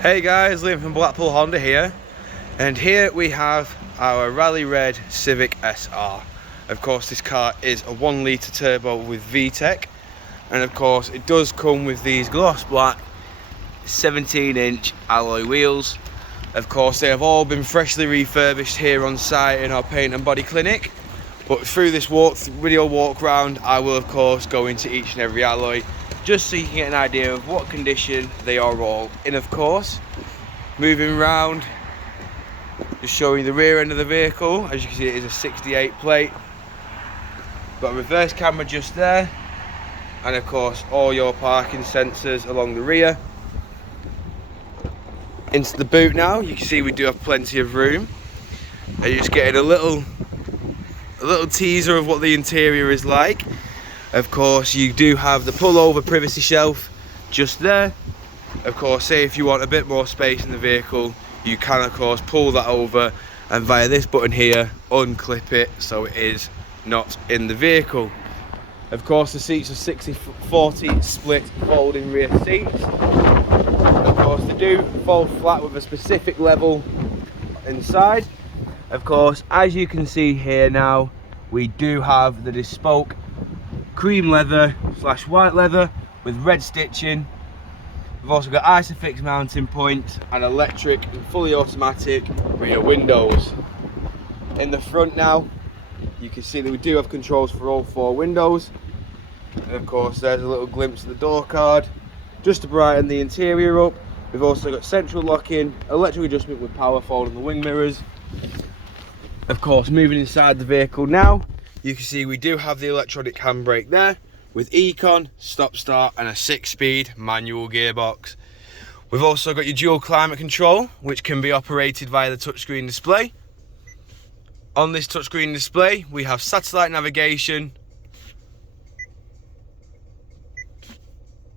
Hey guys, Lytham from Blackpool Honda here, and here we have our Rally Red Civic SR. Of course, this car is a 1 litre turbo with VTEC, and of course it does come with these gloss black 17-inch alloy wheels. Of course, they have all been freshly refurbished here on site in our paint and body clinic, but through this video walk round I will of course go into each and every alloy, just so you can get an idea of what condition they are all in. Of course, moving around, just showing the rear end of the vehicle. As you can see, it is a 68 plate. Got a reverse camera just there, and of course all your parking sensors along the rear. Into the boot now, you can see we do have plenty of room, and you're just getting a little teaser of what the interior is like. Of course, you do have the pull-over privacy shelf just there. Of course, say if you want a bit more space in the vehicle, you can of course pull that over and via this button here unclip it so it is not in the vehicle. Of course, the seats are 60/40 split folding rear seats. Of course, they do fold flat with a specific level inside. Of course, as you can see here now, we do have the bespoke cream leather / white leather with red stitching. We've also got Isofix mounting points and electric and fully automatic rear windows. In the front now, you can see that we do have controls for all 4 windows, and of course there's a little glimpse of the door card just to brighten the interior up. We've also got central locking, electric adjustment with power fold, and the wing mirrors. Of course, moving inside the vehicle now, you can see we do have the electronic handbrake there with Econ, stop start, and a 6-speed manual gearbox. We've also got your dual climate control, which can be operated via the touchscreen display. On this touchscreen display we have satellite navigation,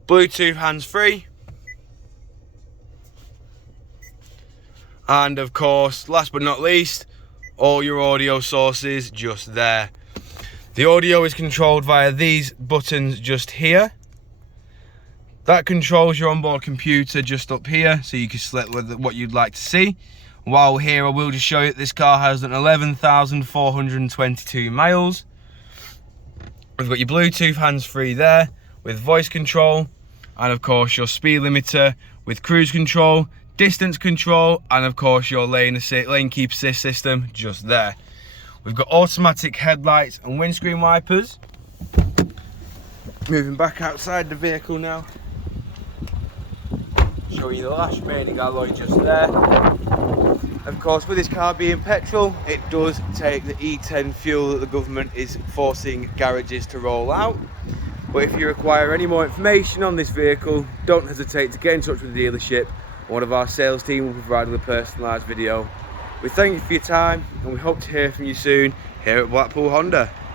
Bluetooth hands-free, and of course, last but not least, all your audio sources just there. The audio is controlled via these buttons just here. That controls your onboard computer just up here, so you can select what you'd like to see. While here, I will just show you that this car has done 11,422 miles. We've got your Bluetooth hands-free there with voice control, and of course your speed limiter with cruise control, distance control, and of course your lane keep assist system just there. We've got automatic headlights and windscreen wipers. Moving back outside the vehicle now, showing you the last remaining alloy just there. Of course, with this car being petrol, it does take the E10 fuel that the government is forcing garages to roll out. But if you require any more information on this vehicle, don't hesitate to get in touch with the dealership. One of our sales team will provide you with a personalised video. We thank you for your time, and we hope to hear from you soon here at Blackpool Honda.